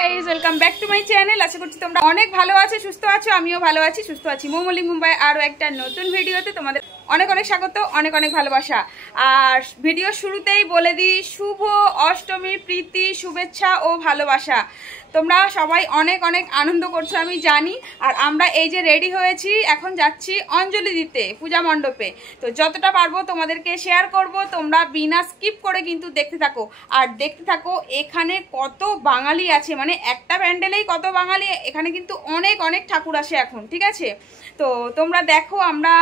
Guys, welcome back to my channel. আশা করছি তোমরা অনেক ভালো আছো, সুস্থ আছো। আমিও ভালো আছি, সুস্থ আছি। মোমোলি মুম্বাই আরও একটা নতুন ভিডিওতে তোমাদের অনেক অনেক স্বাগত, অনেক অনেক ভালোবাসা। আর ভিডিও শুরুতেই বলে দিই, শুভ অষ্টমীর প্রীতি, শুভেচ্ছা ও ভালোবাসা। তোমরা সবাই অনেক অনেক আনন্দ করছো আমি জানি। আর আমরা এই যে রেডি হয়েছি, এখন যাচ্ছি অঞ্জলি দিতে পূজা মণ্ডপে। তো যতটা পারবো তোমাদেরকে শেয়ার করব, তোমরা বিনা স্কিপ করে কিন্তু দেখতে থাকো। আর দেখতে থাকো এখানে কত বাঙালি আছে, মানে একটা প্যান্ডেলেই কত বাঙালি। এখানে কিন্তু অনেক অনেক ঠাকুর আসে এখন, ঠিক আছে? তো তোমরা দেখো, আমরা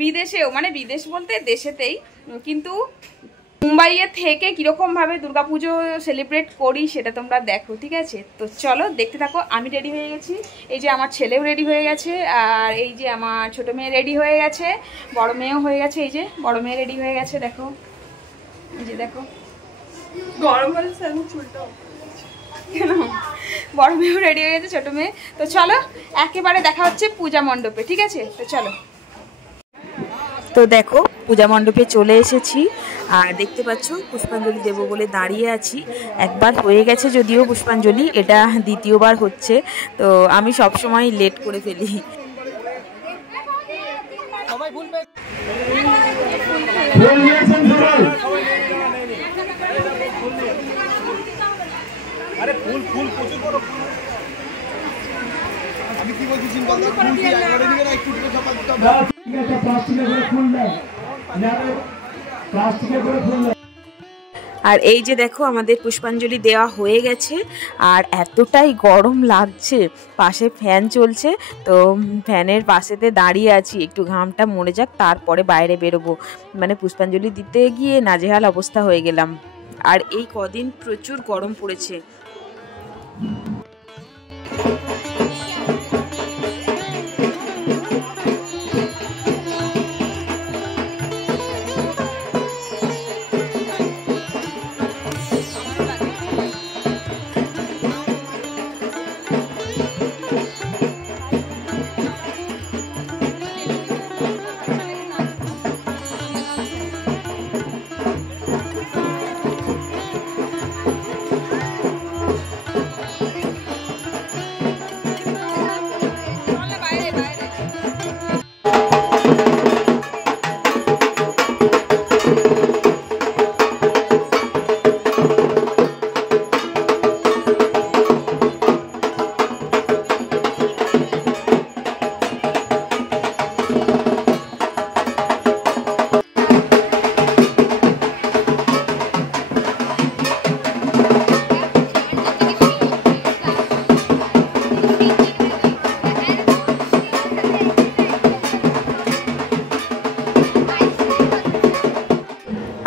বিদেশেও, মানে বিদেশ বলতে দেশেতেই, কিন্তু মুম্বাইয়ে থেকে কীরকমভাবে দুর্গাপুজো সেলিব্রেট করি সেটা তোমরা দেখো, ঠিক আছে? তো চলো দেখতে থাকো। আমি রেডি হয়ে গেছি, এই যে আমার ছেলেও রেডি হয়ে গেছে, আর এই যে আমার ছোটো মেয়ে রেডি হয়ে গেছে, বড় মেয়েও হয়ে গেছে। এই যে বড় মেয়ে রেডি হয়ে গেছে, দেখো, এই যে দেখো। গরম হলে চুলটা কেন, বড় মেয়েও রেডি হয়ে গেছে, ছোটো মেয়ে। তো চলো একেবারে দেখা হচ্ছে পূজা মণ্ডপে, ঠিক আছে? তো চলো। তো দেখো পূজা মণ্ডপে চলে এসেছি, আর দেখতে পাচ্ছ পুষ্পাঞ্জলি দেব বলে দাঁড়িয়ে আছি। একবার হয়ে গেছে যদিও পুষ্পাঞ্জলি, এটা দ্বিতীয়বার হচ্ছে। তো আমি সব সময় লেট করে ফেলি। আরে ফুল ফুল প্রচুর বড় ফুল। আমি কি বলছি সিম্পল ফুল কি একবারে দিকে না একটু একটু চাপা দিতে হবে। ঠিক আছে, প্লাস্টিকের করে ফুল দাও, যাবে প্লাস্টিকের করে ফুল দাও। আর এই যে দেখো আমাদের পুষ্পাঞ্জলি দেওয়া হয়ে গেছে, আর এতটাই গরম লাগছে, পাশে ফ্যান চলছে। তো ফ্যানের পাশেতে দাঁড়িয়ে আছি, একটু ঘামটা মরে যাক তারপরে বাইরে বেরোবো। মানে পুষ্পাঞ্জলি দিতে গিয়ে নাজেহাল অবস্থা হয়ে গেলাম। আর এই কদিন প্রচুর গরম পড়েছে।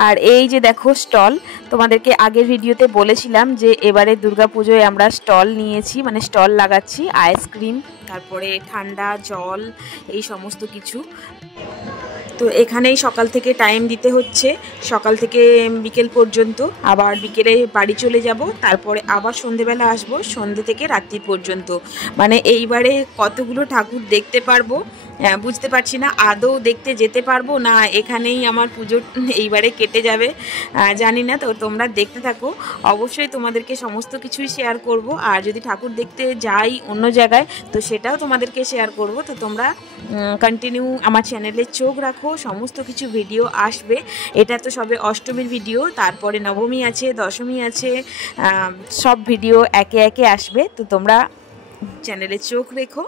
আর এই যে দেখো স্টল, তোমাদেরকে আগের ভিডিওতে বলেছিলাম যে এবারে দুর্গাপুজোয় আমরা স্টল নিয়েছি, মানে স্টল লাগাচ্ছি। আইসক্রিম, তারপরে ঠান্ডা জল, এই সমস্ত কিছু। তো এখানেই সকাল থেকে টাইম দিতে হচ্ছে, সকাল থেকে বিকেল পর্যন্ত। আবার বিকেলে বাড়ি চলে যাব, তারপরে আবার সন্ধেবেলা আসব, সন্ধে থেকে রাত্রি পর্যন্ত। মানে এইবারে কতগুলো ঠাকুর দেখতে পারবো বুঝতে পারছি না, আদৌ দেখতে যেতে পারবো না এখানেই আমার পুজো এইবারে কেটে যাবে জানি না। তো তোমরা দেখতে থাকো, অবশ্যই তোমাদেরকে সমস্ত কিছুই শেয়ার করব। আর যদি ঠাকুর দেখতে যাই অন্য জায়গায়, তো সেটাও তোমাদেরকে শেয়ার করব। তো তোমরা কন্টিনিউ আমার চ্যানেলে চোখ রাখো, সমস্ত কিছু ভিডিও আসবে। এটা তো সবে অষ্টমীর ভিডিও, তারপরে নবমী আছে, দশমী আছে, সব ভিডিও একে একে আসবে। তো তোমরা চ্যানেলে চোখ রেখো,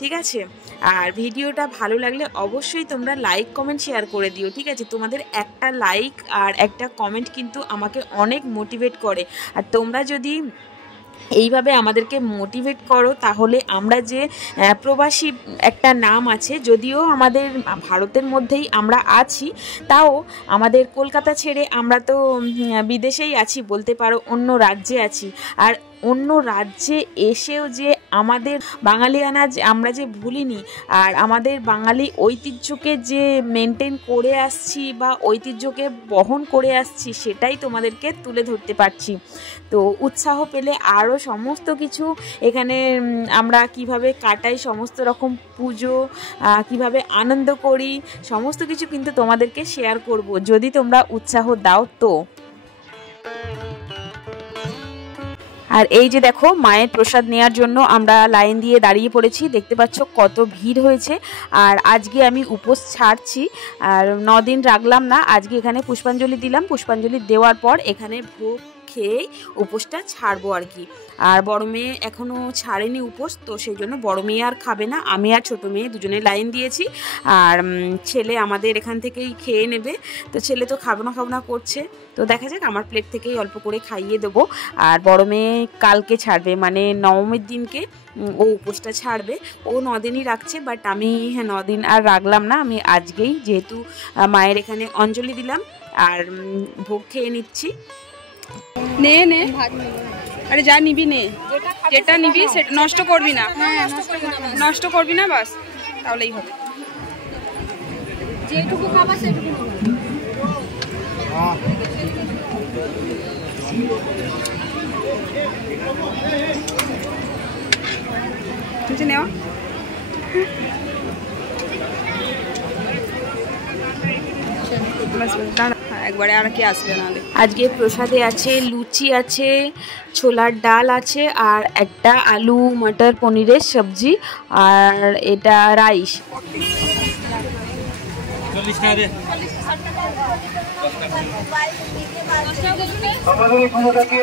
ঠিক আছে? আর ভিডিওটা ভালো লাগলে অবশ্যই তোমরা লাইক কমেন্ট শেয়ার করে দিও, ঠিক আছে? তোমাদের একটা লাইক আর একটা কমেন্ট কিন্তু আমাকে অনেক মোটিভেট করে। আর তোমরা যদি এইভাবে আমাদেরকে মোটিভেট করো, তাহলে আমরা যে প্রবাসী একটা নাম আছে, যদিও আমাদের ভারতের মধ্যেই আমরা আছি, তাও আমাদের কলকাতা ছেড়ে আমরা তো বিদেশেই আছি বলতে পারো, অন্য রাজ্যে আছি। আর অন্য রাজ্যে এসেও যে আমাদের বাঙালিয়ানা আমরা যে ভুলিনি, আর আমাদের বাঙালি ঐতিহ্যকে যে মেনটেন করে আসছি বা ঐতিহ্যকে বহন করে আসছি, সেটাই তোমাদেরকে তুলে ধরতে পারছি। তো উৎসাহ পেলে আরও সমস্ত কিছু এখানে আমরা কিভাবে কাটাই, সমস্ত রকম পুজো কিভাবে আনন্দ করি, সমস্ত কিছু কিন্তু তোমাদেরকে শেয়ার করব, যদি তোমরা উৎসাহ দাও তো। আর এই যে দেখো মায়ের প্রসাদ নেওয়ার জন্য আমরা লাইন দিয়ে দাঁড়িয়ে পড়েছি, দেখতে পাচ্ছ কত ভিড় হয়েছে। আর আজকে আমি উপোস ছাড়ছি, আর 9 দিন রাখলাম না, আজকে এখানে পুষ্পাঞ্জলি দিলাম, পুষ্পাঞ্জলি দেওয়ার পর এখানে ভোগ খেয়ে উপোসটা ছাড়বো আর কি। আর বড় মেয়ে এখনও ছাড়েনি উপোস, তো সেই জন্য বড় মেয়ে আর খাবে না, আমি আর ছোটো মেয়ে দুজনে লাইন দিয়েছি। আর ছেলে আমাদের এখান থেকেই খেয়ে নেবে, তো ছেলে তো খাবো না করছে, তো দেখা যাক আমার প্লেট থেকেই অল্প করে খাইয়ে দেবো। আর বড় মেয়ে কালকে ছাড়বে, মানে নবমীর দিনকে ও উপোসটা ছাড়বে। ও 9 দিনই রাখছে, বাট আমি 9 দিন আর রাখলাম না, আমি আজকেই যেহেতু মায়ের এখানে অঞ্জলি দিলাম আর ভোগ খেয়ে নিচ্ছি। নে নে, আরে যা নিবি নে, যেটা নিবি সেটা নষ্ট করবি না, নষ্ট করবি না, বাস তাহলেই হবে। যেটুকু খাবা সেটুকু কিছু নেওয়া। একবারে আর কি আসবে না। আজকে প্রসাদে আছে লুচি আছে, ছোলার ডাল আছে, আর একটা আলু মটর পনিরের সবজি, আর এটা রাইস। আমাদের এই পুজোটাকে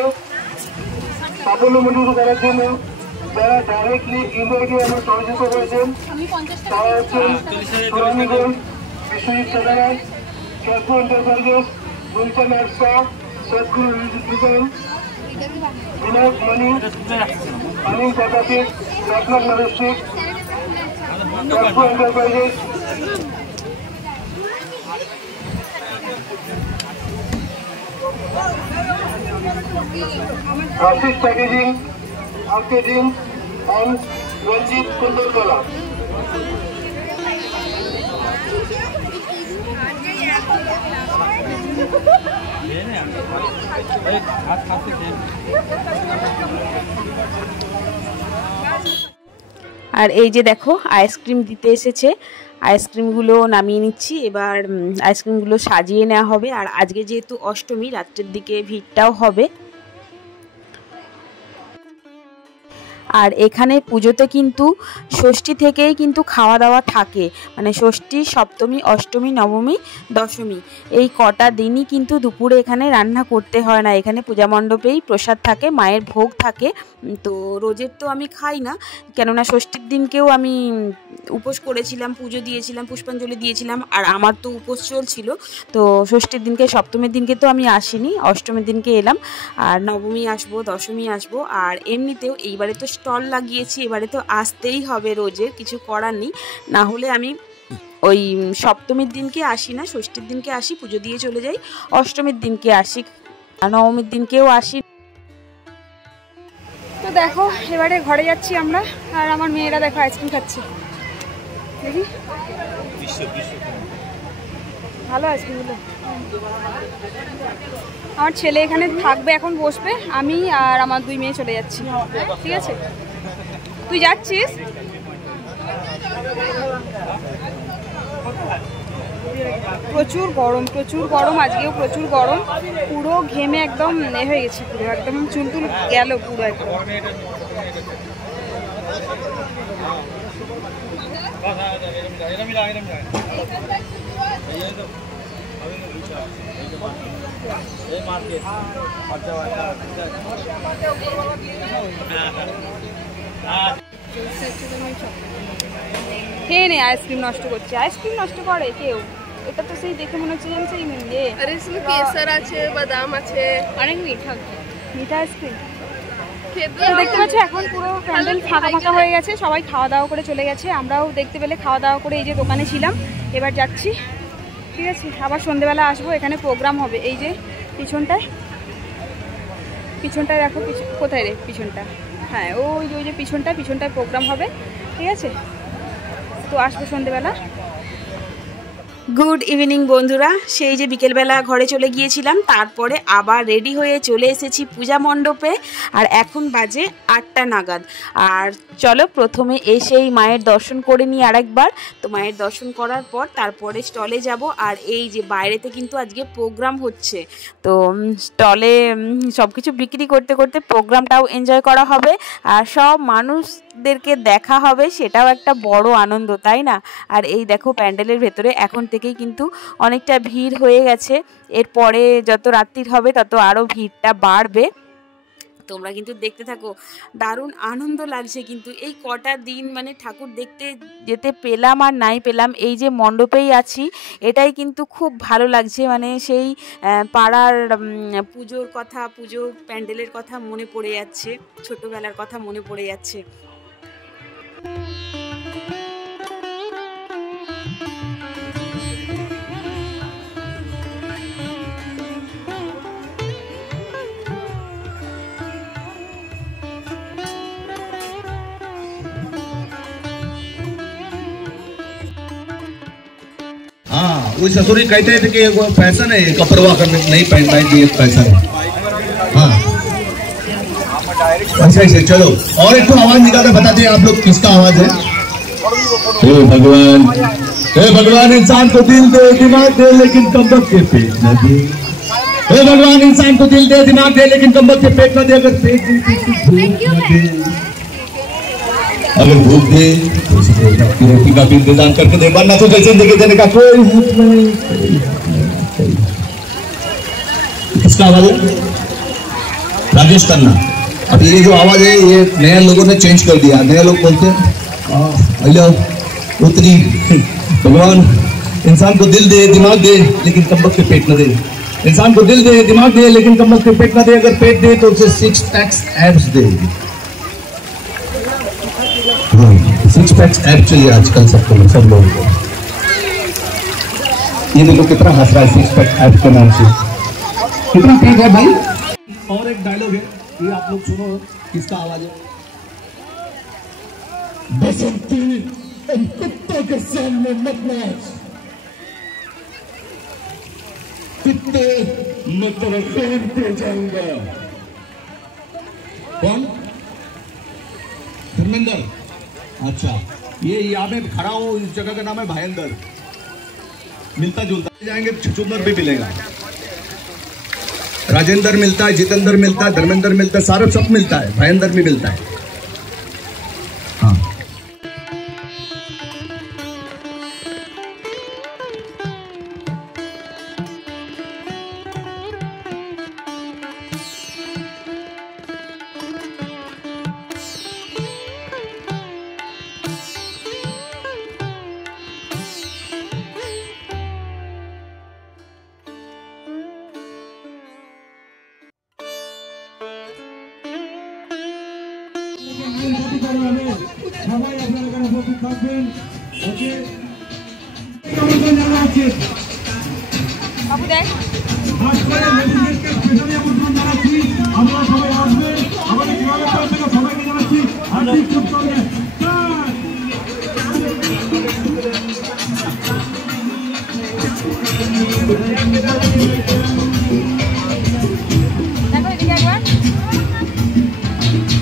সাফল্যমণ্ডিত করার জন্য যারা ডাইরেক্টলি ইনডাইরেক্টলি আমরা সহযোগিতা করেছেন তারা হচ্ছেন Sonaniganj Biswajit Sadaraj, Capco Enterprises, Gulshan Arsa, Sadhguru religion, Binod Mani, Anil Prakashik, Ratnak Narsik, Capco Enterprises, Ashish Packaging, Arcading, and Ranjit Kundarkala. আর এই যে দেখো আইসক্রিম দিতে এসেছে, আইসক্রিমগুলো নামিয়ে নিচ্ছি, এবার আইসক্রিমগুলো সাজিয়ে নেওয়া হবে। আর আজকে যেহেতু অষ্টমী, রাত্রের দিকে ভিড়টাও হবে। আর এখানে পুজোতে কিন্তু ষষ্ঠী থেকেই কিন্তু খাওয়া দাওয়া থাকে, মানে ষষ্ঠী, সপ্তমী, অষ্টমী, নবমী, দশমী, এই কটা দিনই কিন্তু দুপুরে এখানে রান্না করতে হয় না। এখানে পূজা মণ্ডপেই প্রসাদ থাকে, মায়ের ভোগ থাকে। তো রোজের তো আমি খাই না, কেননা ষষ্ঠীর দিনকেও আমি উপোস করেছিলাম, পুজো দিয়েছিলাম, পুষ্পাঞ্জলি দিয়েছিলাম, আর আমার তো উপোস চলছিল। তো ষষ্ঠীর দিনকে, সপ্তমীর দিনকে তো আমি আসিনি, অষ্টমীর দিনকে এলাম, আর নবমী আসবো, দশমী আসবো। আর এমনিতেও এইবারে তো স্টল লাগিয়েছি, এবারে তো আসতেই হবে, রোজের কিছু করার নেই, না হলে আমি ওই সপ্তমীর দিনকে আসি না, ষষ্ঠীর দিনকে আসি, পুজো দিয়ে চলে যাই, অষ্টমীর দিনকে আসি, নবমীর দিনকেও আসি। তো দেখো এবারে ঘরে যাচ্ছি আমরা, আর আমার মেয়েরা দেখো আইসক্রিম খাচ্ছে, দেখি ভালো আইসক্রিমগুলো। আমার ছেলে এখানে থাকবে, এখন বসবে, আমি আর আমার 2 মেয়ে চলে যাচ্ছি, ঠিক আছে? তুই যাচ্ছিস? প্রচুর গরম, প্রচুর গরম, আজকেও প্রচুর গরম, পুরো ঘেমে একদম হয়ে গেছে, পুরো একদম চুলটুল গেল পুরো একদম। খেয়ে নে, আইসক্রিম নষ্ট করছে, আইসক্রিম নষ্ট করে কেউ? এটা তো সেই দেখে মনে হচ্ছে যেন সেই কেসার আছে, বাদাম আছে, অনেক মিঠা মিঠা আইসক্রিম। দেখতে পাচ্ছ এখন পুরো প্যান্ডেল ফাঁকা ফাঁকা হয়ে গেছে, সবাই খাওয়া দাওয়া করে চলে গেছে, আমরাও দেখতে পেলে খাওয়া দাওয়া করে এই যে দোকানে ছিলাম, এবার যাচ্ছি, ঠিক আছে? আবার সন্ধেবেলা আসবো, এখানে প্রোগ্রাম হবে, এই যে পিছনটায়, পিছনটায় দেখো, কোথায় রে পিছনটা, হ্যাঁ ওই যে পিছনটায় প্রোগ্রাম হবে, ঠিক আছে? তো আসবো সন্ধেবেলা। গুড ইভিনিং বন্ধুরা, সেই যে বিকেলবেলা ঘরে চলে গিয়েছিলাম, তারপরে আবার রেডি হয়ে চলে এসেছি পূজা মণ্ডপে। আর এখন বাজে 8টা নাগাদ। আর চলো প্রথমে এসেই মায়ের দর্শন করে নিই আরেকবার। তো মায়ের দর্শন করার পর তারপরে স্টলে যাব। আর এই যে বাইরেতে কিন্তু আজকে প্রোগ্রাম হচ্ছে, তো স্টলে সব কিছু বিক্রি করতে করতে প্রোগ্রামটাও এনজয় করা হবে আর সব মানুষদেরকে দেখা হবে, সেটাও একটা বড় আনন্দ, তাই না? আর এই দেখো প্যান্ডেলের ভেতরে এখন থেকেই কিন্তু অনেকটা ভিড় হয়ে গেছে। এরপরে যত রাত্রির হবে তত আরও ভিড়টা বাড়বে। তোমরা কিন্তু দেখতে থাকো, দারুণ আনন্দ লাগছে কিন্তু এই কটা দিন, মানে ঠাকুর দেখতে যেতে পেলাম আর নাই পেলাম, এই যে মণ্ডপেই আছি এটাই কিন্তু খুব ভালো লাগছে। মানে সেই পাড়ার পুজোর কথা, পুজো প্যান্ডেলের কথা মনে পড়ে যাচ্ছে, ছোটোবেলার কথা মনে পড়ে যাচ্ছে। हाँ, वो ससुरी कहते थे कि वो फैशन है, कपड़वा करने नहीं पहनना है, ये फैशन है। हाँ, अच्छा अच्छा, चलो और एक तो आवाज निकाल बताते हैं आप लोग किसका आवाज है। हे भगवान इंसान को दिल दे दिमाग दे लेकिन कमबख्त के पेट न दे। हे भगवान इंसान को दिल दे दिमाग दे लेकिन कमबख्त के पेट न दे। अगर पेट दे तो भूख न दे, अगर भूख दे तो रोटी का भी इंतजाम करके दे, वरना तो जैसे जिंदगी देने का कोई हक नहीं। किसका आवाज है? राजेश खन्ना। अब ये जो आवाज है ये नए लोगों ने चेंज कर दिया। नए लोग बोलते हैं उतनी भगवान इंसान को दिल दे दिमाग दे लेकिन कमबख्त के पेट न दे। इंसान को दिल दे दिमाग दे लेकिन कमबख्त के पेट न दे। अगर पेट दे तो उसे 6 पैक्स एब्स दे। 6 पैक्स एब्स चाहिए आजकल सबको, सब लोगों को। ये देखो कितना हंस रहा है 6 पैक्स एब्स के नाम से, कितना ठीक है भाई। और एक डायलॉग है, ये आप लोग सुनो, किसका आवाज है? बसंती इन कुत्तों के सामने मत नाच, कुत्ते मैं तेरा पेट पे जाऊंगा। कौन? धर्मेंद्र। अच्छा, ये यहाँ पे खड़ा हूँ, इस जगह का नाम है भायंदर। मिलता जुलता जाएंगे, छुचुंदर भी मिलेगा, राजेंद्र मिलता है, जितेंद्र मिलता है, धर्मेंद्र मिलता है, सारा सब मिलता है, भायंदर भी मिलता है। हाँ, সবাই আপনারা এখানে উপস্থিত থাকবেন। ওকে, আমন্ত্রণ জানানো হচ্ছে। বাবু দেখ, আজকের লেডিজদেরকে স্পেশালি আমন্ত্রণ জানাচ্ছি, আপনারা সবাই আসবেন। আমাদের ক্লাবের তরফ থেকে সবাইকে জানাচ্ছি হার্দিক শুভেচ্ছা। দেখো এদিকে একবার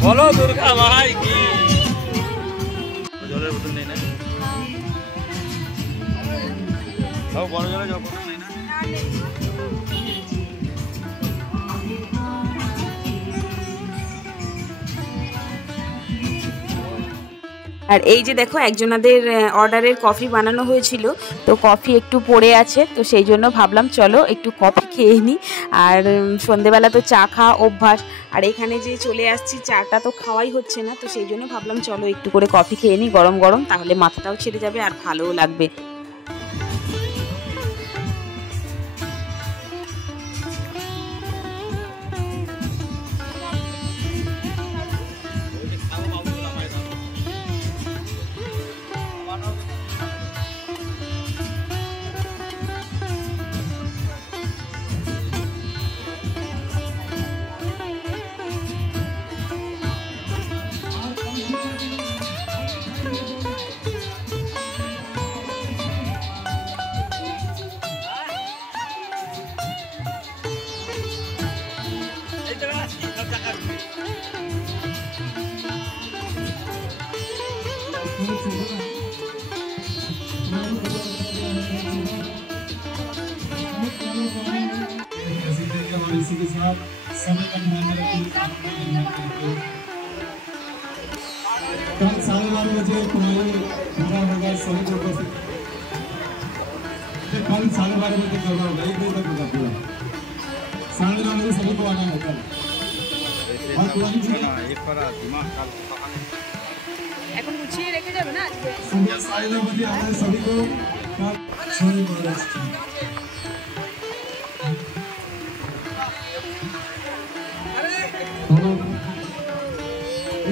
বলো দুর্গা মাই কি। জলের বোতল নেই না, সব বড় জলের বোতল নেই না। আর এই যে দেখো একজনাদের অর্ডারের কফি বানানো হয়েছিল, তো কফি একটু পড়ে আছে, তো সেই জন্য ভাবলাম চলো একটু কফি খেয়ে নিই। আর সন্ধেবেলা তো চা খাওয়া অভ্যাস, আর এখানে যে চলে আসছি চাটা তো খাওয়াই হচ্ছে না, তো সেই জন্য ভাবলাম চলো একটু করে কফি খেয়ে নিই গরম গরম, তাহলে মাথাটাও ছেড়ে যাবে আর ভালোও লাগবে। और इसी के साथ समय का ध्यान रखिए, कल 12:30 बजे तुम्हारे पूरा होगा सभी को कल 12:30 बजे करना होगा, 1 बजे तक होगा पूरा। 9:30 बजे सभी को आना है कल। और पुरानी चीजें এখন গুছিয়ে রেখে যাবে না আজকে। सुबह 9:30 बजे आना है सभी को कल। सोनी महाराष्ट्र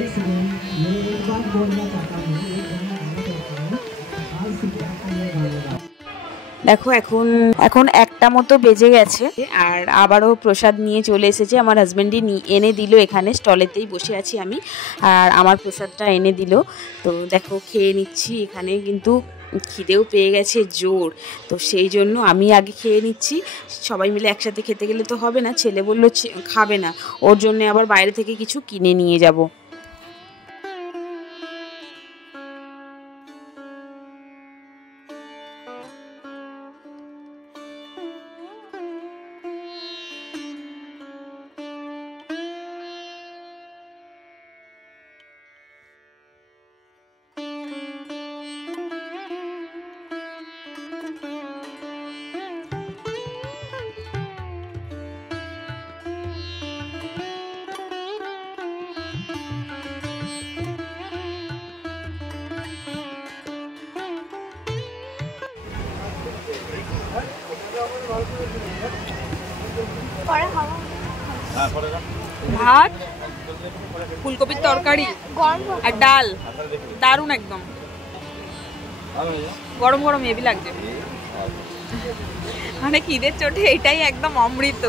एक बात बोलना चाहता हूँ, एक गाना गाना चाहता हूँ। आज से দেখো এখন এখন 1টা মতো বেজে গেছে আর আবারও প্রসাদ নিয়ে চলে এসেছে। আমার হাজব্যান্ডই এনে দিল, এখানে স্টলেতেই বসে আছি আমি, আর আমার প্রসাদটা এনে দিল। তো দেখো খেয়ে নিচ্ছি, এখানে কিন্তু খিদেও পেয়ে গেছে জোর, তো সেই জন্য আমি আগে খেয়ে নিচ্ছি। সবাই মিলে একসাথে খেতে গেলে তো হবে না, ছেলে বললো খাবে না, ওর জন্য আবার বাইরে থেকে কিছু কিনে নিয়ে যাব। ভাত, ফুলকপির তরকারি আর ডাল, দারুণ একদম গরম গরম হেভি লাগছে। মানে খিদের চোটে এটাই একদম অমৃত।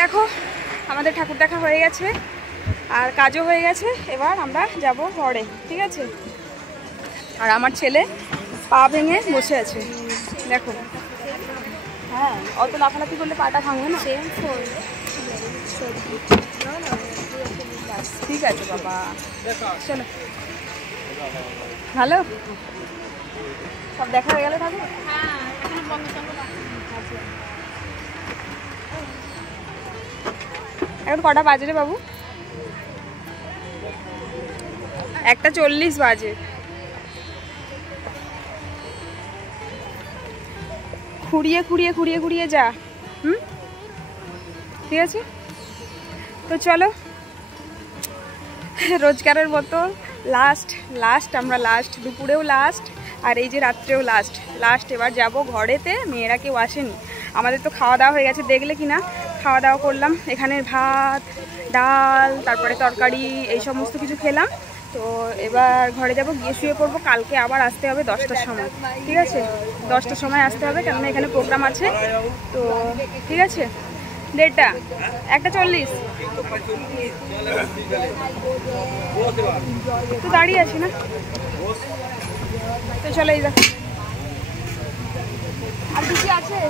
দেখো আমাদের ঠাকুর দেখা হয়ে গেছে আর কাজও হয়ে গেছে, এবার আমরা যাব ঘরে, ঠিক আছে। আর আমার ছেলে পা ভেঙে বসে আছে, দেখো। হ্যাঁ, অত লাফালাফি করলে পাটা ভাঙবে না। ঠিক আছে বাবা, চলো। ভালো, সব দেখা হয়ে গেলে ঠাকুর। এখন কটা বাজে রে বাবু? 1:40 বাজে। খুঁড়িয়ে খুঁড়িয়ে খুঁড়িয়ে খুঁড়িয়ে যা, ঠিক আছে। তো চলো, রোজগারের মতো লাস্ট আমরা লাস্ট, দুপুরেও লাস্ট আর এই যে রাত্রেও লাস্ট এবার যাব ঘরেতে। মেয়েরা কেউ আসেনি, আমাদের তো খাওয়া দাওয়া হয়ে গেছে, দেখলে কি না খাওয়া দাওয়া করলাম। এখানে ভাত, ডাল, তারপরে তরকারি, এই সমস্ত কিছু খেলাম। তো এবার ঘরে যাব, গিয়ে শুয়ে পড়বো। কালকে আবার আসতে হবে 10টার সময়, ঠিক আছে। 10টার সময় আসতে হবে, কেননা এখানে প্রোগ্রাম আছে। তো ঠিক আছে, 1:30, 1:40 তো দাঁড়িয়ে আছি না, তো চলে যাক। আর কি আছে?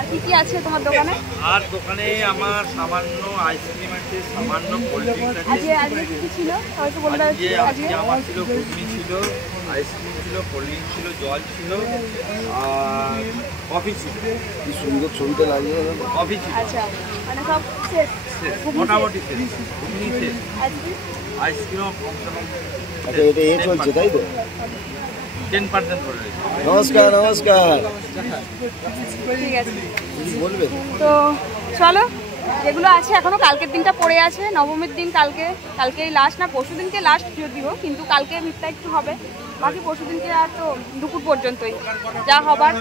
আর কি আছে তোমার দোকানে? আর দোকানে আমার সামান্য আইসক্রিম আছে, সামান্য কোল্ড ড্রিঙ্ক আছে। আজকে কি ছিল হয়তো বলে দাও। আজকে আমার ছিল ঘুগনি ছিল, আইসক্রিম ছিল, কোল্ড ড্রিঙ্ক ছিল, জল ছিল আর কফি ছিল। কি সুন্দর ছবিটা লাগিয়ে কফি ছিল। আচ্ছা, মানে সব শেষ মোটামুটি শেষ। ঘুগনি শেষ, আইসক্রিমও কম। আচ্ছা, এটা চলছে তাই তো? 10% করে রয়েছে। নমস্কার নমস্কার। ঠিক আছে বলবে তো চলো, যেগুলো আছে এখনো কালকের দিনটা পড়ে আছে, নবমীর দিন কালকেই লাস্ট, না পরশু দিনকে লাস্ট যদিও, কিন্তু কালকে মিথ্যা একটু হবে, বাকি পরশু দিনকে আর তো দুপুর পর্যন্তই যা হবার।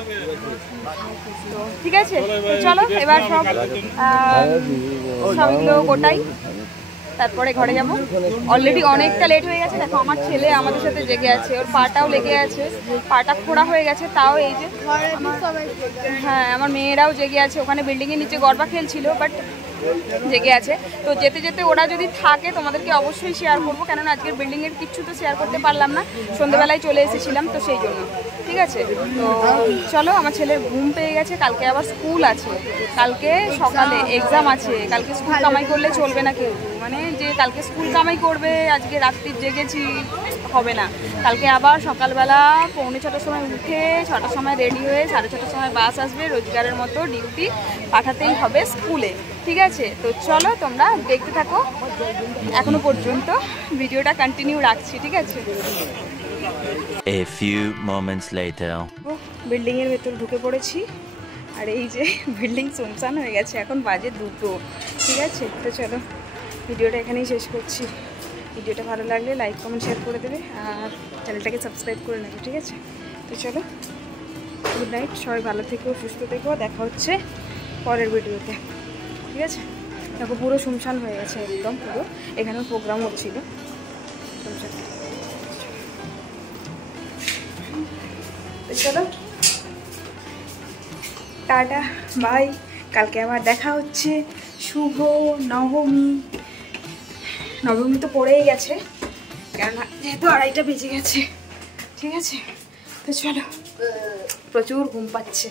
তো ঠিক আছে, তো চলো এবার সবগুলো গোটাই, তারপরে ঘরে যাবো। অলরেডি অনেকটা লেট হয়ে গেছে। দেখো আমার ছেলে আমাদের সাথে জেগে আছে, ওর পাটাও লেগে আছে, পাটা ফোড়া হয়ে গেছে, তাও এই যে হ্যাঁ আমার মেয়েরাও জেগে আছে, ওখানে বিল্ডিংয়ের নিচে গরবা খেলছিল, বাট জেগে আছে। তো যেতে যেতে ওরা যদি থাকে তোমাদেরকে অবশ্যই শেয়ার করবো, কেননা আজকের বিল্ডিংয়ের কিচ্ছু তো শেয়ার করতে পারলাম না, সন্ধ্যেবেলায় চলে এসেছিলাম, তো সেই জন্য। ঠিক আছে, তো চলো, আমার ছেলের ঘুম পেয়ে গেছে, কালকে আবার স্কুল আছে, কালকে সকালে এক্সাম আছে, কালকে স্কুল কামাই করলে চলবে না কেউ, মানে যে কালকে স্কুল কামাই করবে আজকে রাত্রির জেগেছি হবে না। কালকে আবার সকালবেলা 6:45 সময় উঠে 6টার সময় রেডি হয়ে 6:30 সময় বাস আসবে, রোজগারের মতো ডিউটি পাঠাতেই হবে স্কুলে। ঠিক আছে, তো চলো তোমরা দেখতে থাকো, এখনো পর্যন্ত ভিডিওটা কন্টিনিউ রাখছি। ঠিক আছে, A few moments later. বিল্ডিংয়ের ভেতর ঢুকে পড়েছি, আর এই যে বিল্ডিং শুনশান হয়ে গেছে, এখন বাজে 2টো। ঠিক আছে, তো চলো ভিডিওটা এখানেই শেষ করছি। ভিডিওটা ভালো লাগলে লাইক কমেন্ট শেয়ার করে দেবে, আর চ্যানেলটাকে সাবস্ক্রাইব করে নেবে। ঠিক আছে, তো চলো, গুড নাইট, সবাই ভালো থেকো, সুস্থ থেকো, দেখা হচ্ছে পরের ভিডিওতে। ঠিক আছে, দেখো পুরো শুনশান হয়ে গেছে একদম, পুরো এখানেও প্রোগ্রাম হচ্ছিল। তো চলো, টাটা বাই, কালকে আবার দেখা হচ্ছে। শুভ নবমী। নবমী তো পড়েই গেছে, কেননা যেহেতু 2:30টা বেজে গেছে। ঠিক আছে, তো চলো, প্রচুর ঘুম পাচ্ছে,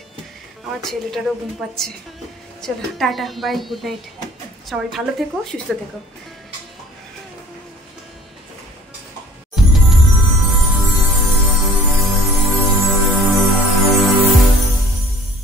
আমার ছেলেটারও ঘুম পাচ্ছে। চলো টাটা বাই, গুড নাইট, সবাই ভালো থেকো, সুস্থ থেকো।